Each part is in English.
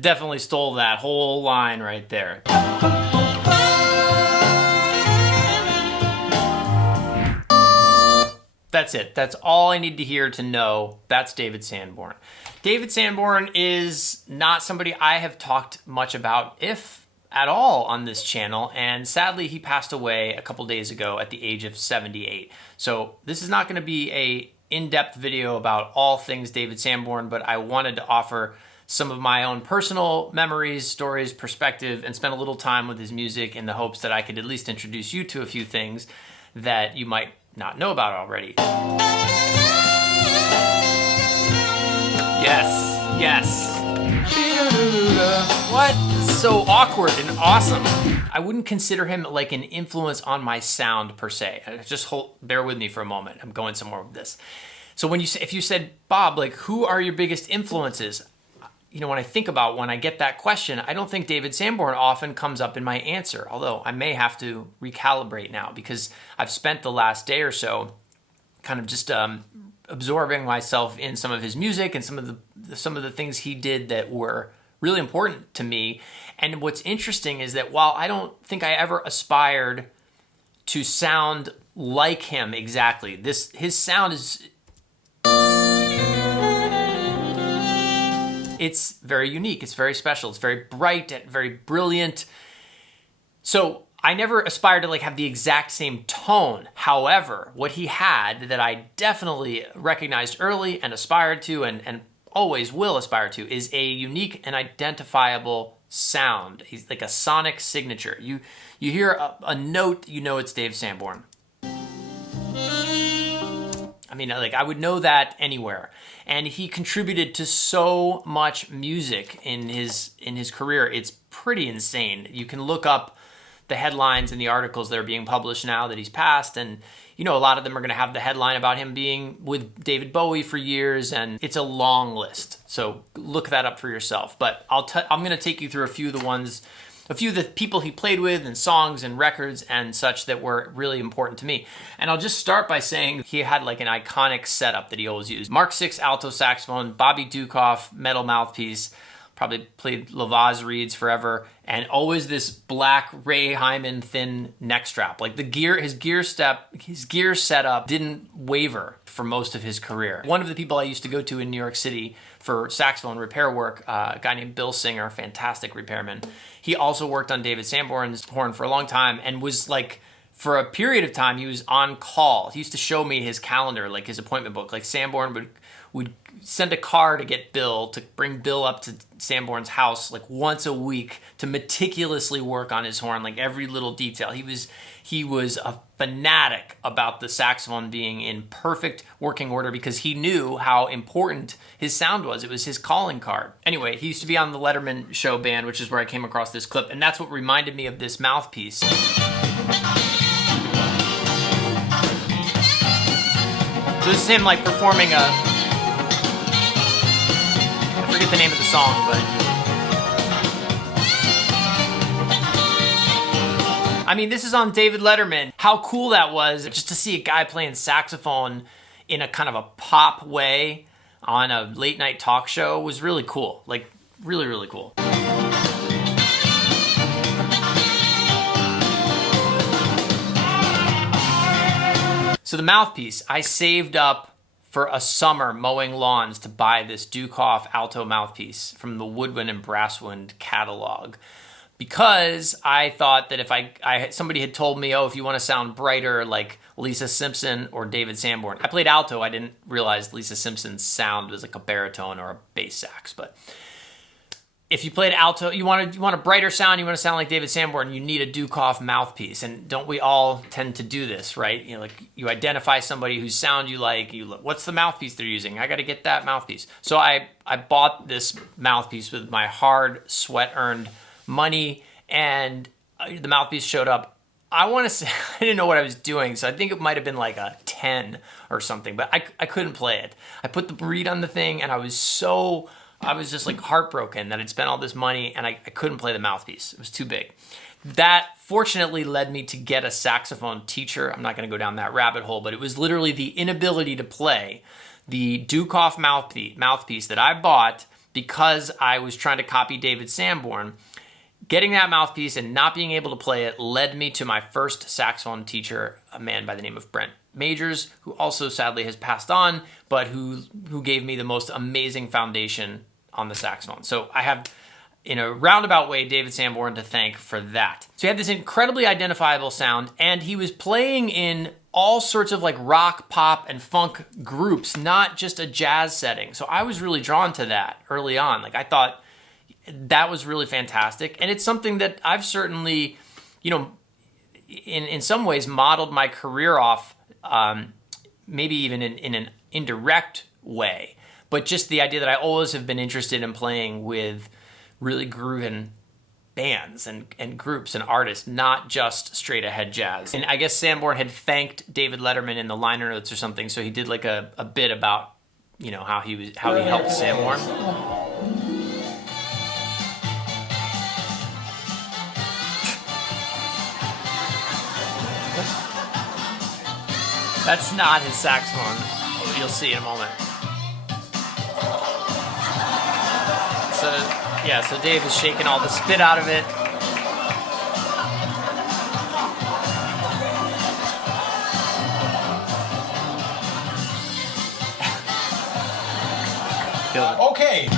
Definitely stole that whole line right there. That's it. That's all I need to hear to know that's David Sanborn. David Sanborn is not somebody I have talked much about, if at all, on this channel, and sadly he passed away a couple days ago at the age of 78. So this is not going to be a in-depth video about all things David Sanborn, but I wanted to offer some of my own personal memories, stories, perspective, and spend a little time with his music in the hopes that I could at least introduce you to a few things that you might not know about already. Yes, yes. What? So awkward and awesome. I wouldn't consider him like an influence on my sound per se. Just bear with me for a moment. I'm going somewhere with this. So when if you said, Bob, like, who are your biggest influences? You know, when I think about when I get that question, I don't think David Sanborn often comes up in my answer, although I may have to recalibrate now because I've spent the last day or so kind of just absorbing myself in some of his music and some of the things he did that were really important to me. And what's interesting is that while I don't think I ever aspired to sound like him exactly, his sound is... It's very unique, it's very special, it's very bright and very brilliant. So I never aspired to like have the exact same tone. However, what he had that I definitely recognized early and aspired to and always will aspire to is a unique and identifiable sound. He's like a sonic signature. You hear a note, you know it's Dave Sanborn. I mean, like, I would know that anywhere. And he contributed to so much music in his career. It's pretty insane. You can look up the headlines and the articles that are being published now that he's passed, and you know, a lot of them are going to have the headline about him being with David Bowie for years, and it's a long list. So look that up for yourself. But I'm going to take you through a few of the people he played with and songs and records and such that were really important to me. And I'll just start by saying he had like an iconic setup that he always used. Mark VI alto saxophone, Bobby Dukoff metal mouthpiece, probably played Lavaz reeds forever, and always this black Ray Hyman thin neck strap. Like his gear setup didn't waver for most of his career. One of the people I used to go to in New York City for saxophone repair work, a guy named Bill Singer, fantastic repairman. He also worked on David Sanborn's horn for a long time and was like, for a period of time, he was on call. He used to show me his calendar, like his appointment book. Like Sanborn would send a car to get Bill, to bring Bill up to Sanborn's house like once a week to meticulously work on his horn, like every little detail. He was a fanatic about the saxophone being in perfect working order because he knew how important his sound was. It was his calling card. Anyway, he used to be on the Letterman show band, which is where I came across this clip, and that's what reminded me of this mouthpiece. So this is him like performing I forget the name of the song, but I mean, this is on David Letterman. How cool that was just to see a guy playing saxophone in a kind of a pop way on a late night talk show was really cool. Like, really, really cool. So the mouthpiece, I saved up for a summer mowing lawns to buy this Dukoff alto mouthpiece from the Woodwind and Brasswind catalog, because I thought that if somebody had told me, oh, if you want to sound brighter like Lisa Simpson or David Sanborn. I played alto. I didn't realize Lisa Simpson's sound was like a baritone or a bass sax, but if you played alto, you want a brighter sound, you want to sound like David Sanborn, you need a Dukoff mouthpiece. And don't we all tend to do this, right? You know, like you identify somebody whose sound you like, what's the mouthpiece they're using? I got to get that mouthpiece. So I bought this mouthpiece with my hard sweat-earned money, and the mouthpiece showed up. I want to say, I didn't know what I was doing, so I think it might have been like a 10 or something, but I couldn't play it. I put the reed on the thing, and I was so I was just like heartbroken that I'd spent all this money and I couldn't play the mouthpiece. It was too big. That fortunately led me to get a saxophone teacher. I'm not going to go down that rabbit hole, but it was literally the inability to play the Dukoff mouthpiece that I bought because I was trying to copy David Sanborn. Getting that mouthpiece and not being able to play it led me to my first saxophone teacher, a man by the name of Brent Majors, who also sadly has passed on, but who gave me the most amazing foundation on the saxophone. So I have, in a roundabout way, David Sanborn to thank for that. So he had this incredibly identifiable sound, and he was playing in all sorts of like rock, pop, and funk groups, not just a jazz setting. So I was really drawn to that early on. Like I thought that was really fantastic. And it's something that I've certainly, you know, in some ways modeled my career off, maybe even in an indirect way. But just the idea that I always have been interested in playing with really grooving bands and groups and artists, not just straight ahead jazz. And I guess Sanborn had thanked David Letterman in the liner notes or something, so he did like a bit about, you know, how he helped Sanborn. That's not his saxophone. You'll see in a moment. So Dave is shaking all the spit out of it. Okay.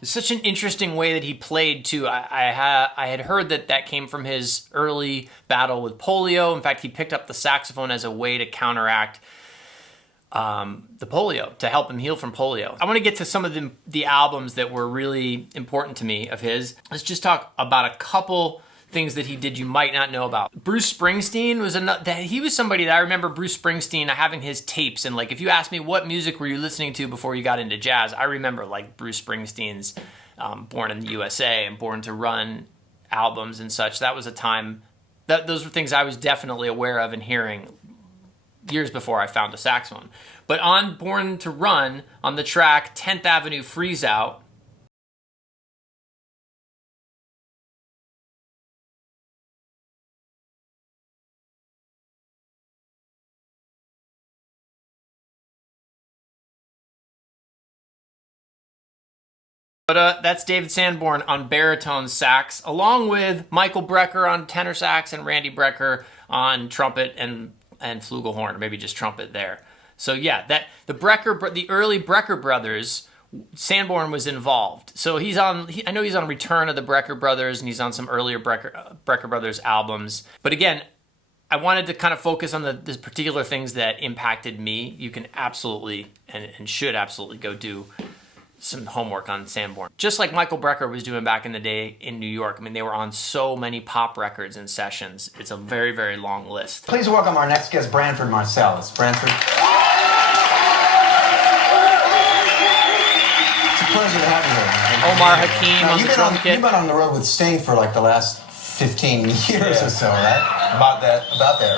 It's such an interesting way that he played too. I had heard that came from his early battle with polio. In fact, he picked up the saxophone as a way to counteract the polio, to help him heal from polio. I want to get to some of the albums that were really important to me of his. Let's just talk about a couple things that he did you might not know about. Bruce Springsteen was he was somebody that I remember Bruce Springsteen having his tapes, and like if you ask me what music were you listening to before you got into jazz, I remember like Bruce Springsteen's Born in the USA and Born to Run albums and such. That was a time those were things I was definitely aware of and hearing years before I found a saxophone. But on Born to Run, on the track 10th Avenue Freeze Out, but that's David Sanborn on baritone sax, along with Michael Brecker on tenor sax and Randy Brecker on trumpet and flugelhorn, or maybe just trumpet there. So yeah, the early Brecker brothers, Sanborn was involved. So I know he's on Return of the Brecker Brothers, and he's on some earlier Brecker Brothers albums. But again, I wanted to kind of focus on the particular things that impacted me. You can absolutely and should absolutely go do some homework on Sanborn. Just like Michael Brecker was doing back in the day in New York. I mean, they were on so many pop records and sessions. It's a very, very long list. Please welcome our next guest, Branford Marsalis. Branford. It's a pleasure to have you here. Omar Hakim on the drum kit. You've been on the road with Sting for like the last 15 years or so, right? About that,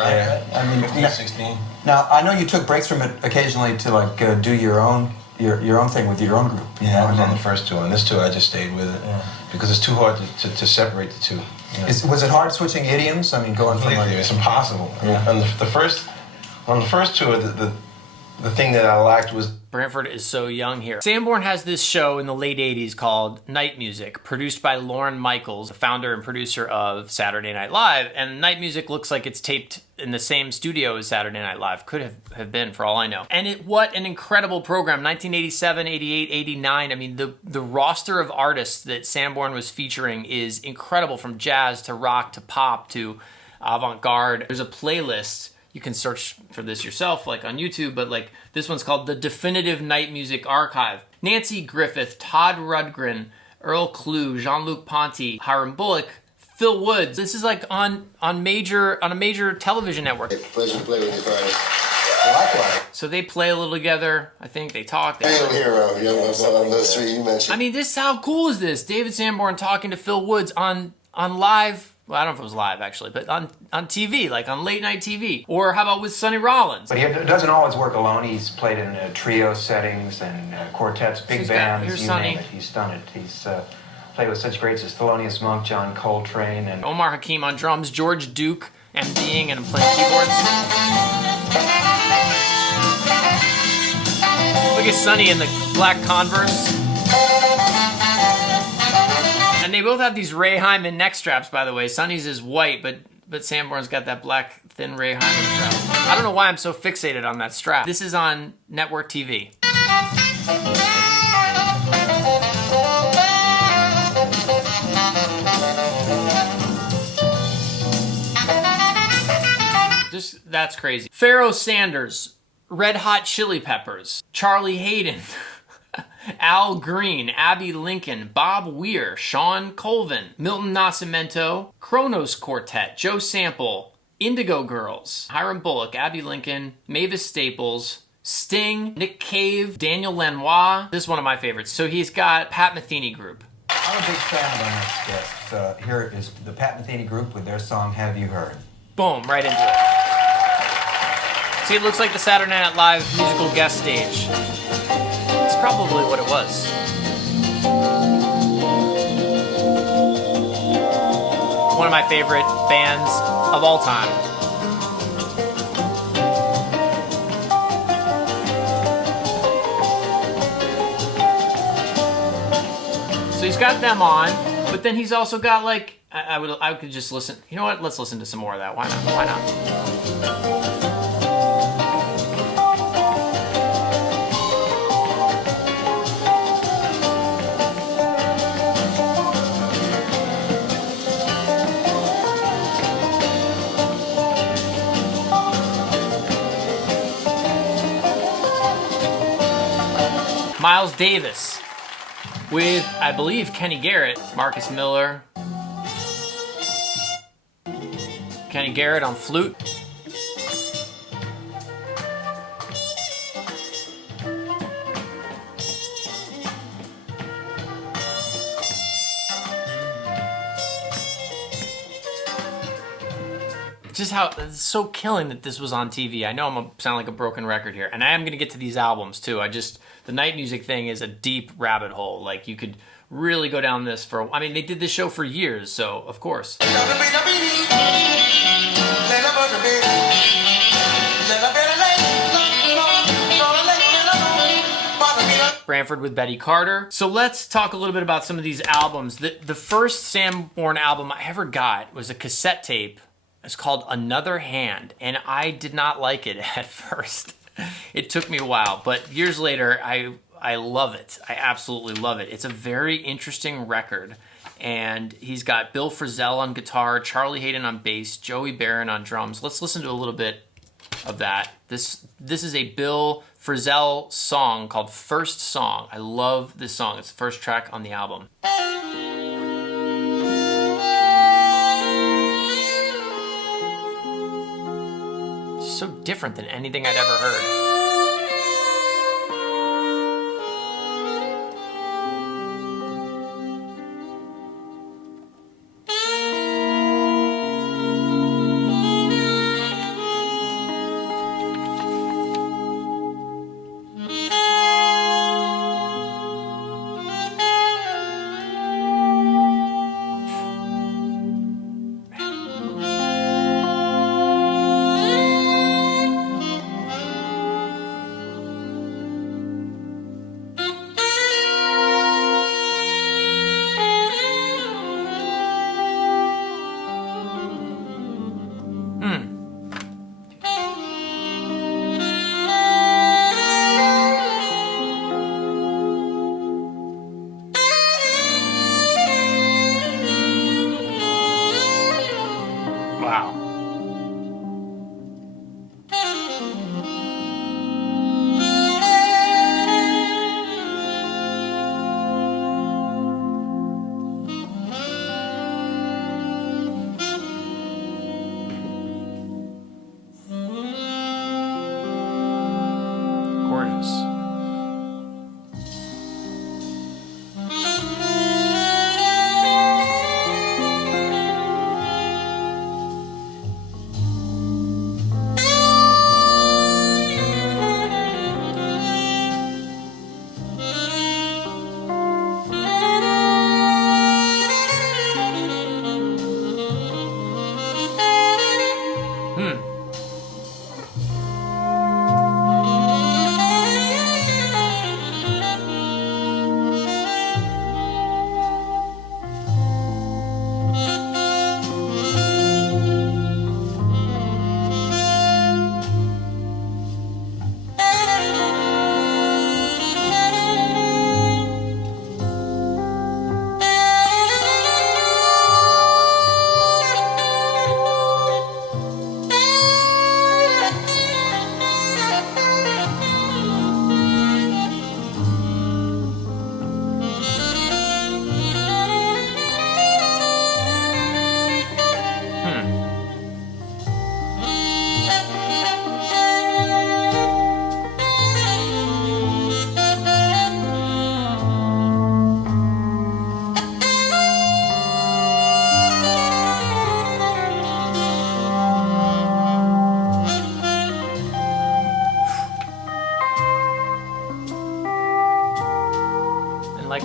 right? Yeah. I mean, 15, 16. Now, I know you took breaks from it occasionally to like do your own thing with your own group. Yeah, I was on the first tour, and this tour I just stayed with it because it's too hard to separate the two. You know? Was it hard switching idioms? I mean, going from like... It's impossible. Yeah. On the first tour, the thing that I lacked was... Branford is so young here. Sanborn has this show in the late 80s called Night Music, produced by Lorne Michaels, the founder and producer of Saturday Night Live. And Night Music looks like it's taped in the same studio as Saturday Night Live. Could have been, for all I know. And what an incredible program. 1987, 88, 89. I mean, the roster of artists that Sanborn was featuring is incredible, from jazz to rock to pop to avant-garde. There's a playlist. You can search for this yourself, like on YouTube, but like this one's called The Definitive Night Music Archive. Nancy Griffith, Todd Rundgren, Earl Klugh, Jean-Luc Ponty, Hiram Bullock, Phil Woods. This is like on a major television network. Pleasure to play with you, Friday. Likewise. So they play a little together. I think they talk. I am hero, young those three you mentioned. I mean, how cool is this? David Sanborn talking to Phil Woods on live Well, I don't know if it was live actually, but on TV, like on late night TV. Or how about with Sonny Rollins? But he doesn't always work alone. He's played in trio settings and quartets, big bands, here's you Sonny. name it. He's done it. He's played with such greats as Thelonious Monk, John Coltrane, and Omar Hakim on drums, George Duke MDing and playing keyboards. Look at Sonny in the black Converse. And they both have these Ray Hyman neck straps, by the way. Sonny's is white, but Sanborn's got that black, thin Ray Hyman strap. I don't know why I'm so fixated on that strap. This is on network TV. That's crazy. Pharoah Sanders, Red Hot Chili Peppers, Charlie Hayden, Al Green, Abby Lincoln, Bob Weir, Sean Colvin, Milton Nascimento, Kronos Quartet, Joe Sample, Indigo Girls, Hiram Bullock, Abby Lincoln, Mavis Staples, Sting, Nick Cave, Daniel Lanois. This is one of my favorites. So he's got Pat Metheny Group. I'm a big fan of our next guest. Here is the Pat Metheny Group with their song "Have You Heard." Boom, right into it. See, it looks like the Saturday Night Live musical guest stage. It's probably what it was. One of my favorite bands of all time. So he's got them on, but then he's also got like, I could just listen. You know what? Let's listen to some more of that. Why not? Why not? Miles Davis with, I believe, Kenny Garrett, Marcus Miller. Kenny Garrett on flute. Just how it's so killing that this was on TV. I know I'm gonna sound like a broken record here, and I am gonna get to these albums too. The night music thing is a deep rabbit hole. Like you could really go down this for. I mean, they did this show for years, so of course. Branford with Betty Carter. So let's talk a little bit about some of these albums. The first Sanborn album I ever got was a cassette tape. It's called Another Hand, and I did not like it at first. It took me a while, but years later, I love it. I absolutely love it. It's a very interesting record, and he's got Bill Frisell on guitar, Charlie Hayden on bass, Joey Barron on drums. Let's listen to a little bit of that. This is a Bill Frisell song called First Song. I love this song. It's the first track on the album. So different than anything I'd ever heard.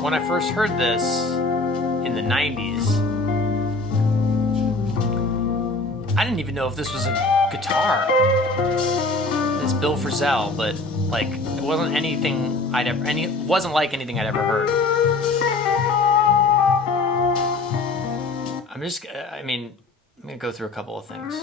when I first heard this in the 90s, I didn't even know if this was a guitar. It's Bill Frisell, but like it wasn't anything I'd ever wasn't like anything I'd ever heard. I'm gonna go through a couple of things.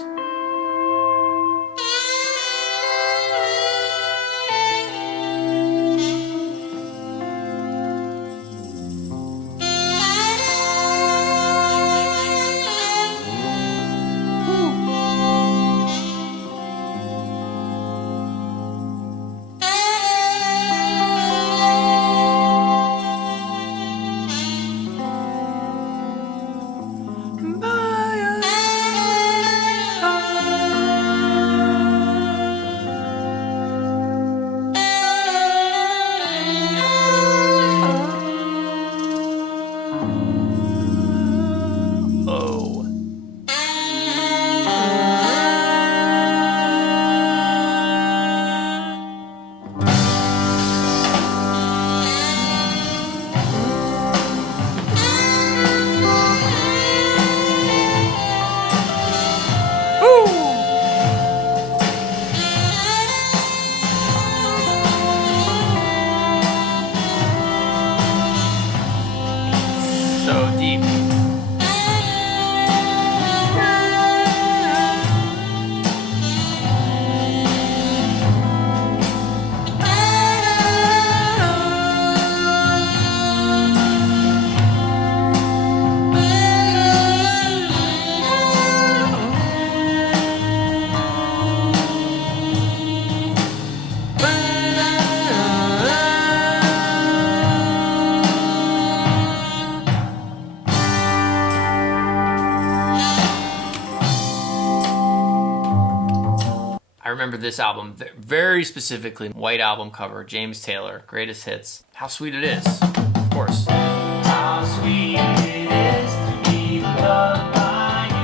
Remember this album very specifically. White album cover, James Taylor, greatest hits. How sweet it is, of course. How sweet it is to be loved by you.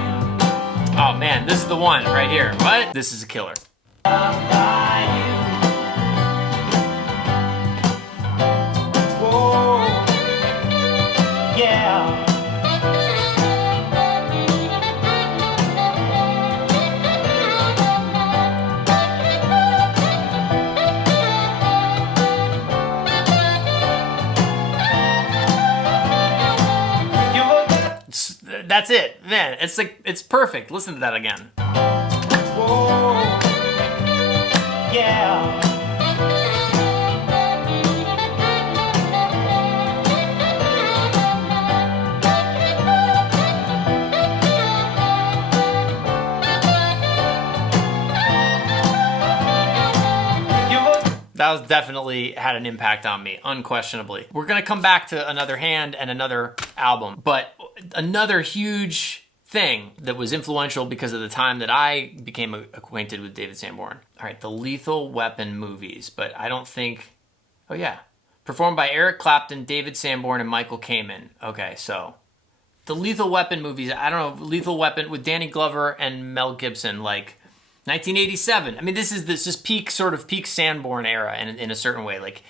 Oh man, this is the one right here. What? This is a killer. Loved by you. Whoa. Yeah. That's it, man. It's like it's perfect. Listen to that again. Whoa, yeah. That was definitely had an impact on me, unquestionably. We're gonna come back to Another Hand and another album, but another huge thing that was influential because of the time that I became acquainted with David Sanborn. All right, the Lethal Weapon movies, but I don't think, oh yeah. Performed by Eric Clapton, David Sanborn, and Michael Kamen. Okay, so the Lethal Weapon movies, I don't know, Lethal Weapon with Danny Glover and Mel Gibson, like 1987. I mean, this is peak Sanborn era in a certain way. Like,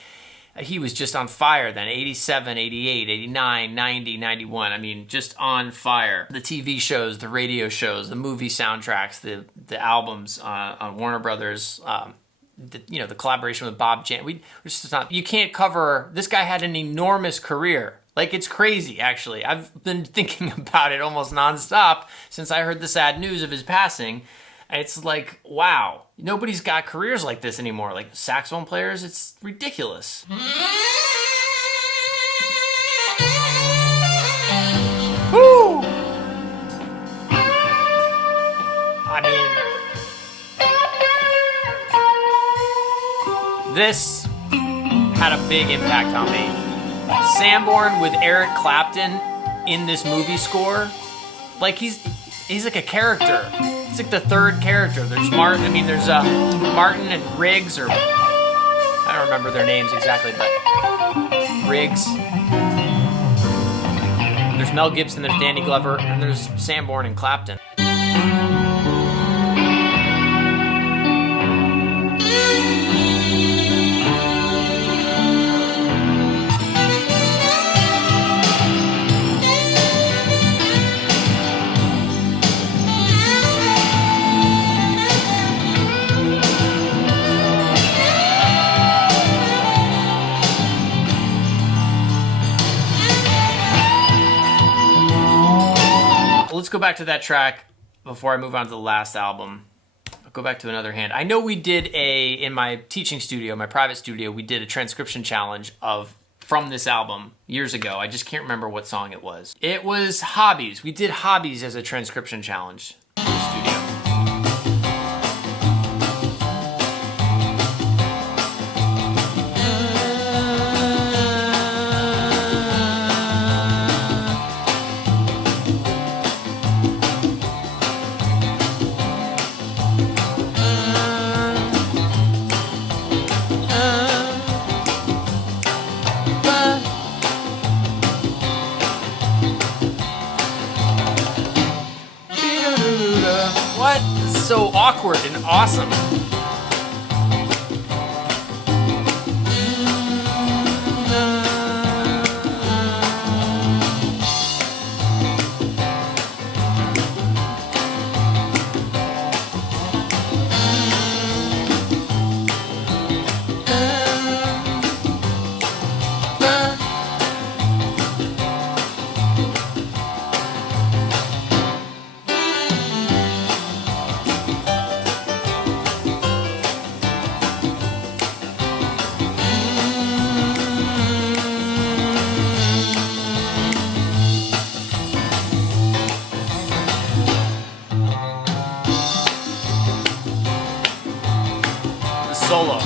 he was just on fire then. 87, 88, 89, 90, 91. I mean, just on fire. The TV shows, the radio shows, the movie soundtracks, the albums on Warner Brothers, the collaboration with Bob Jan. We're just not, you can't cover, this guy had an enormous career. Like, it's crazy, actually. I've been thinking about it almost nonstop since I heard the sad news of his passing. It's like, wow, nobody's got careers like this anymore. Like saxophone players, it's ridiculous. Woo! I mean, this had a big impact on me. Sanborn with Eric Clapton in this movie score, like he's like a character. It's like the third character. There's Martin. I mean, there's Martin and Riggs, or I don't remember their names exactly, but Riggs. There's Mel Gibson. There's Danny Glover, and there's Sanborn and Clapton. let's go back to that track before I move on to the last album. I'll go back to Another Hand. I know we did in my teaching studio, my private studio, we did a transcription challenge from this album years ago. I just can't remember what song it was. It was Hobbies. We did Hobbies as a transcription challenge in the studio. What? So awkward and awesome. Solo.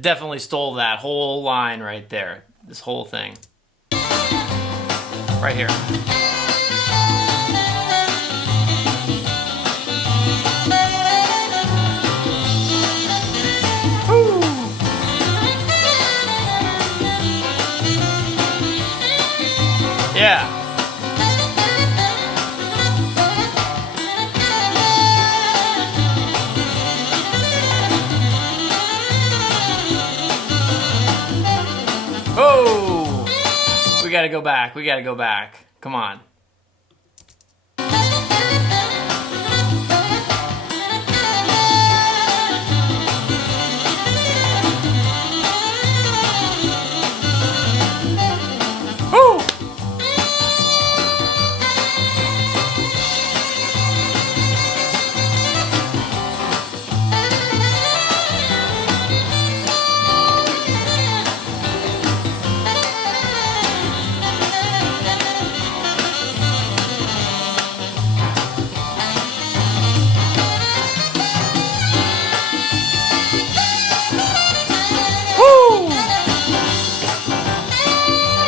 Definitely stole that whole line right there. This whole thing. Right here. Yeah. Oh! We gotta go back. We gotta go back. Come on. Woo!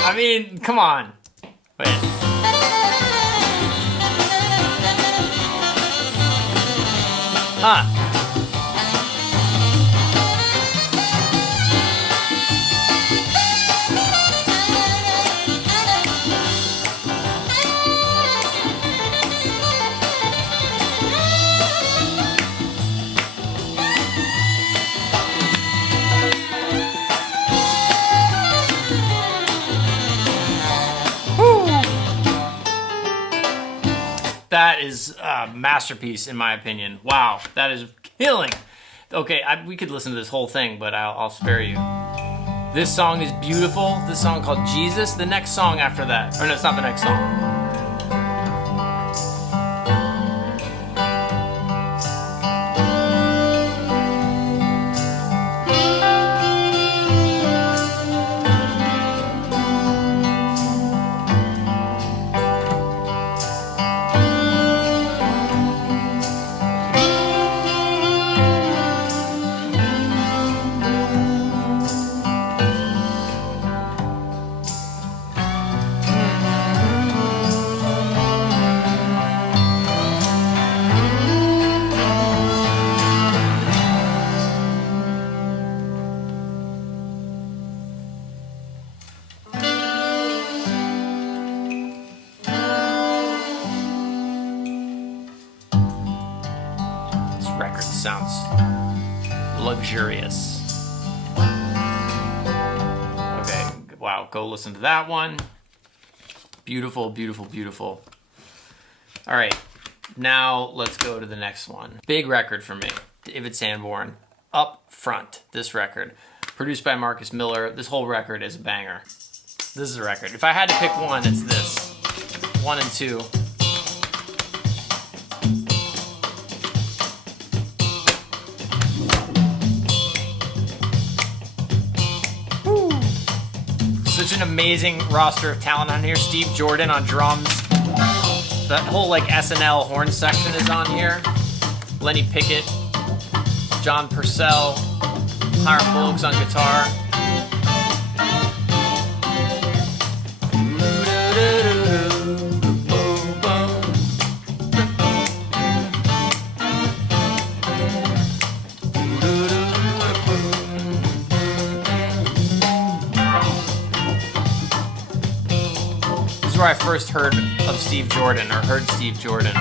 I mean, come on. Wait. Huh. That is a masterpiece, in my opinion. Wow, that is killing. Okay, we could listen to this whole thing, but I'll spare you. This song is beautiful. This song called Jesus. The next song after that. Or no, it's not the next song. Record sounds luxurious. Wow, go listen to that one. Beautiful, beautiful, beautiful. All right, now let's go to the next one. Big record for me, David Sanborn, Up Front, this record. Produced by Marcus Miller. This whole record is a banger. This is a record. If I had to pick one, it's this. 1 and 2. Such an amazing roster of talent on here. Steve Jordan on drums. The whole like SNL horn section is on here. Lenny Pickett, John Purcell, Hiram Bullock's on guitar. This is where I first heard of Steve Jordan, or heard Steve Jordan.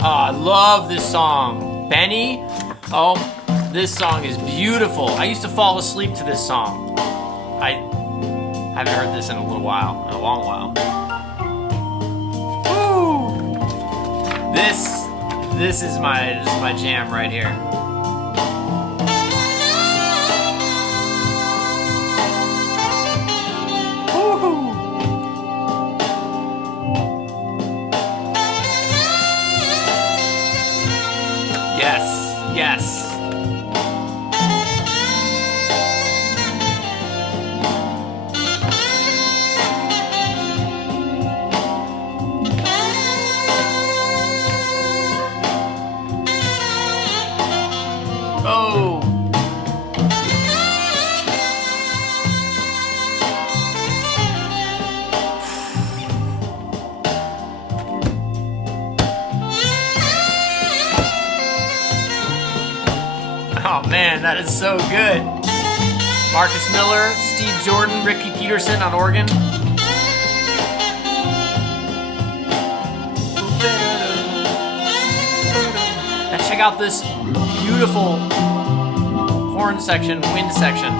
Oh, I love this song. Benny, oh, this song is beautiful. I used to fall asleep to this song. I haven't heard this in a little while, in a long while. Woo! This is my jam right here. Woo-hoo! Yes, yes. Oh. Oh man, that is so good. Marcus Miller, Steve Jordan, Ricky Peterson on organ. Now check out this beautiful horn section, wind section.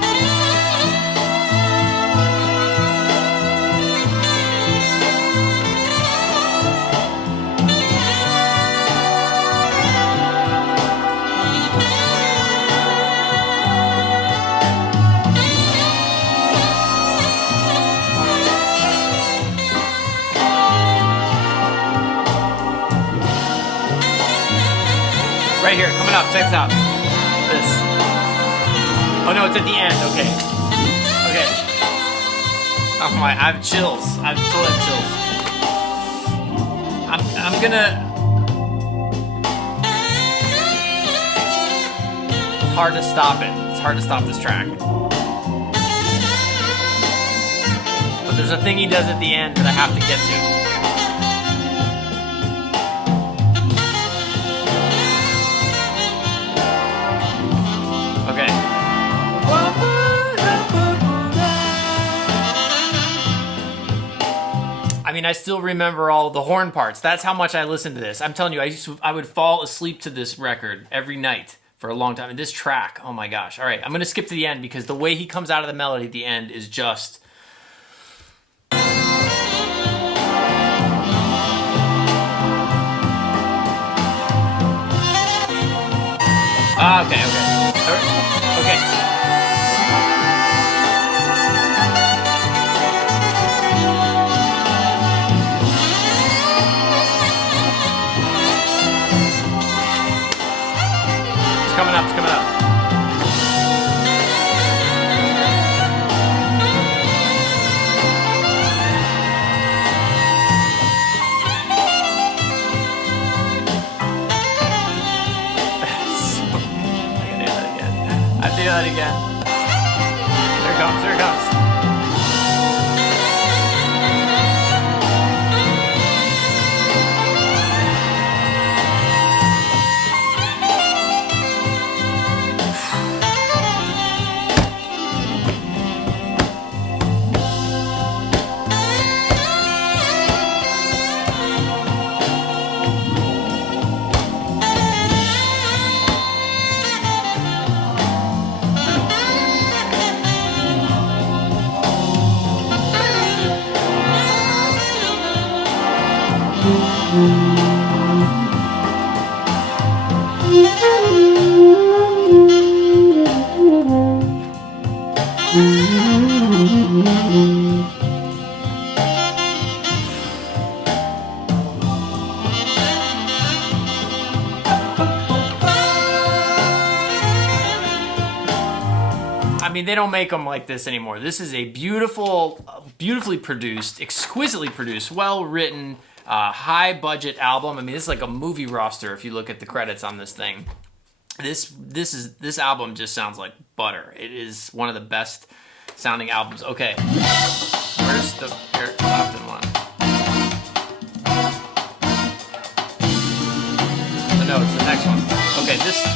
Right here, coming up, check this out. This. Oh no, it's at the end, okay. Okay. Oh my, I have chills. I still have chills. I'm gonna... It's hard to stop it. It's hard to stop this track. But there's a thing he does at the end that I have to get to. I mean, I still remember all the horn parts. That's how much I listened to this. I'm telling you, I would fall asleep to this record every night for a long time. And this track, oh my gosh. All right, I'm going to skip to the end because the way he comes out of the melody at the end is just... Okay. Okay. do that again. There it comes, there it comes. I mean, they don't make them like this anymore. This is a beautifully produced, exquisitely produced, well-written, high-budget album. I mean, this is like a movie roster if you look at the credits on this thing. This album just sounds like butter. It is one of the best sounding albums. Okay, where's the Eric Clapton one? Oh, no, it's the next one. Okay, this.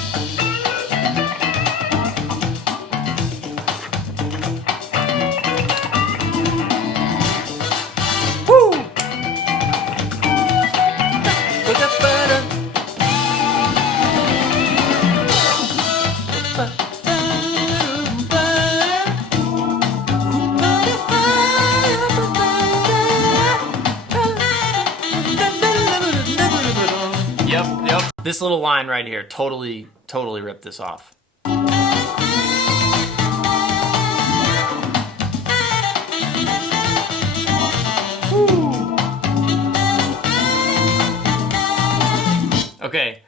Yep. This little line right here totally ripped this off. Okay.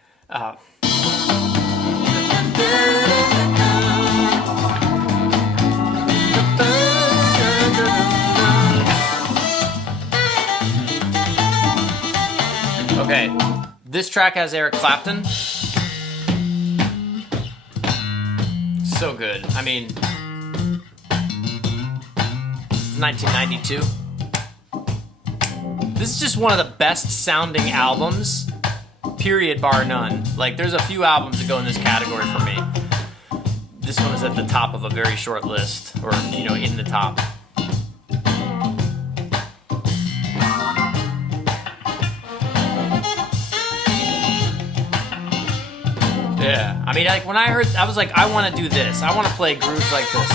Okay. This track has Eric Clapton. So good. I mean, 1992. This is just one of the best sounding albums, period, bar none. Like, there's a few albums that go in this category for me. This one is at the top of a very short list, or, you know, in the top. Yeah, I mean, like, when I heard, I was like, I want to do this. I want to play grooves like this.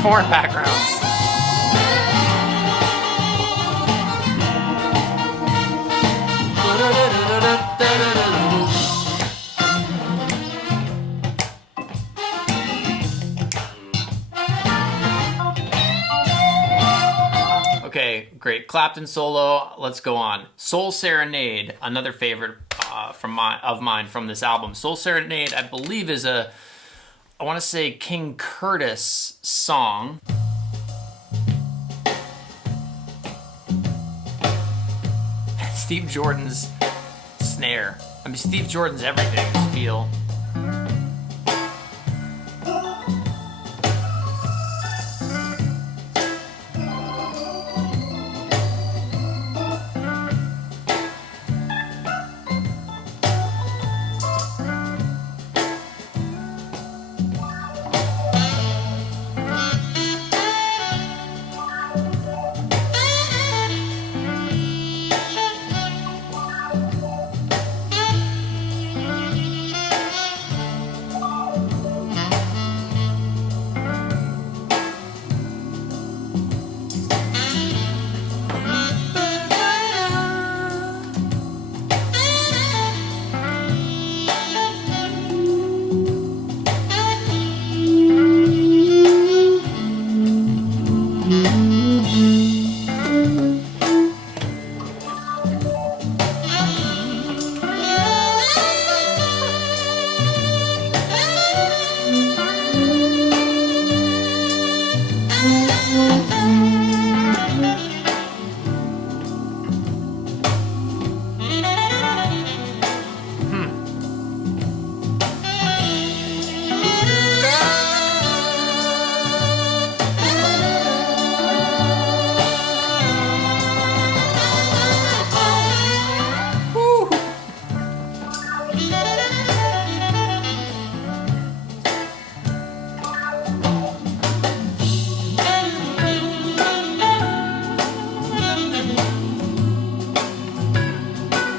Horn backgrounds. Okay, great. Clapton solo. Let's go on. Soul Serenade, another favorite of mine from this album. Soul Serenade, I believe, is I want to say King Curtis song. Steve Jordan's snare. I mean, Steve Jordan's everything. His feel.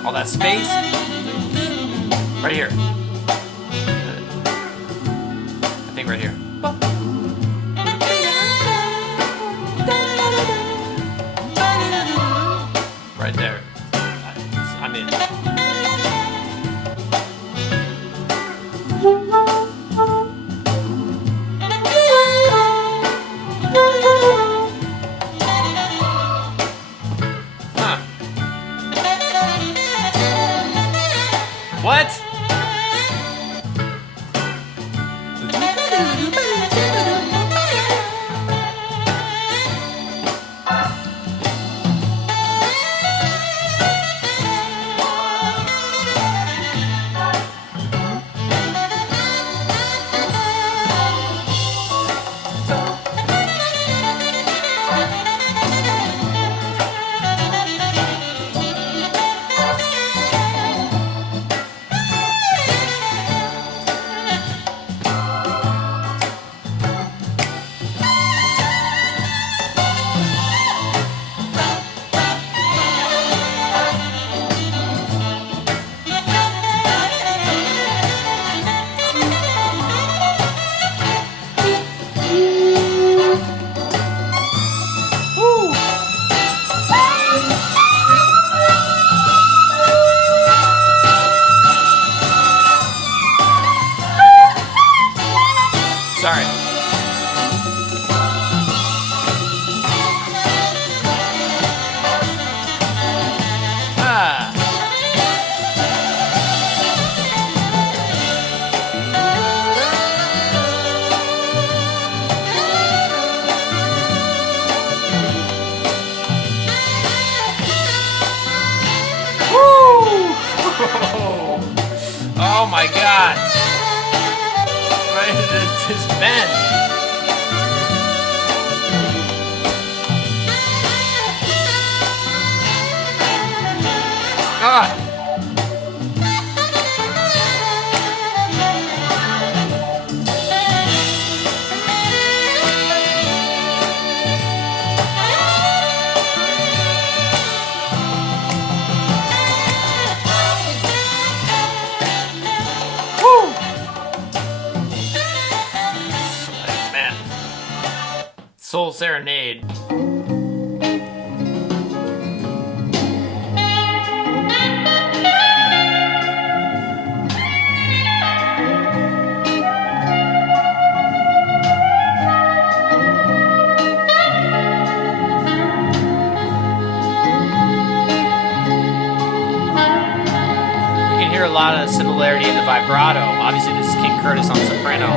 All that space. Right here. I think right here. Right there. I'm in. What? Sorry. Oh my God. It's his bend. Ah. Soul Serenade. You can hear a lot of similarity in the vibrato. Obviously, this is King Curtis on soprano.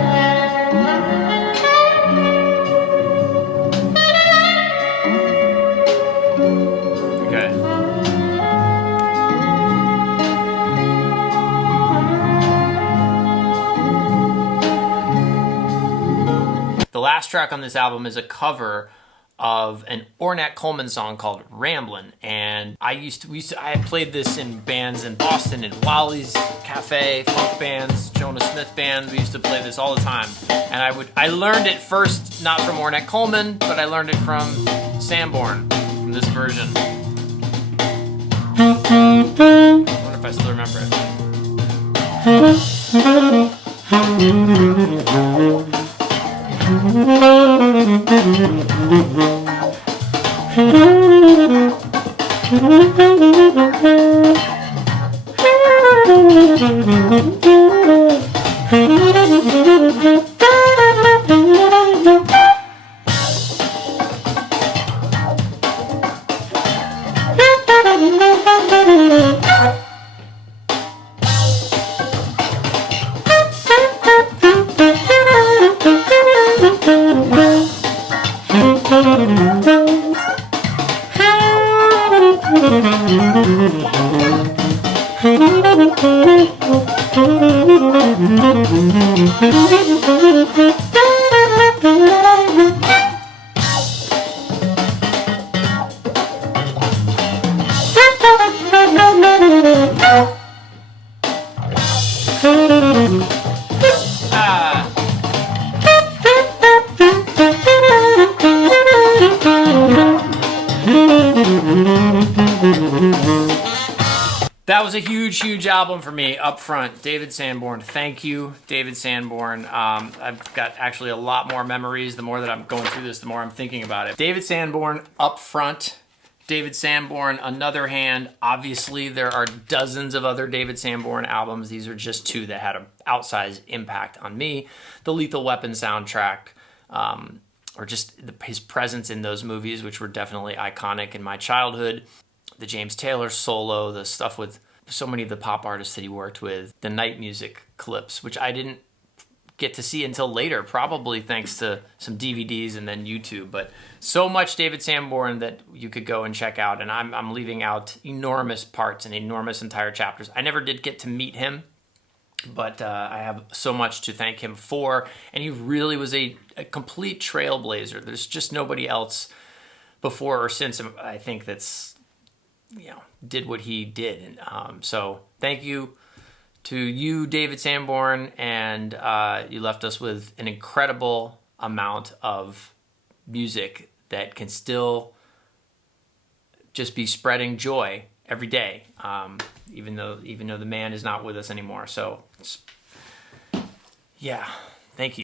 last track on this album is a cover of an Ornette Coleman song called Ramblin', and I had played this in bands in Boston, in Wally's Cafe, funk bands, Jonas Smith band. We used to play this all the time, and I learned it first not from Ornette Coleman, but I learned it from Sanborn, from this version. I wonder if I still remember it. That was a huge album for me up front. David Sanborn. Thank you, David Sanborn. I've got actually a lot more memories. The more that I'm going through this, the more I'm thinking about it. David Sanborn up front. David Sanborn, Another Hand. Obviously, there are dozens of other David Sanborn albums. These are just two that had an outsized impact on me. The Lethal Weapon soundtrack, or just his presence in those movies, which were definitely iconic in my childhood. The James Taylor solo, the stuff with so many of the pop artists that he worked with, the night music clips, which I didn't get to see until later, probably thanks to some DVDs and then YouTube. But so much David Sanborn that you could go and check out, and I'm leaving out enormous parts and enormous entire chapters. I never did get to meet him, but I have so much to thank him for, and he really was a complete trailblazer. There's just nobody else before or since him, I think, that's did what he did. And so thank you to you, David Sanborn, and you left us with an incredible amount of music that can still just be spreading joy every day, even though the man is not with us anymore. So yeah, thank you.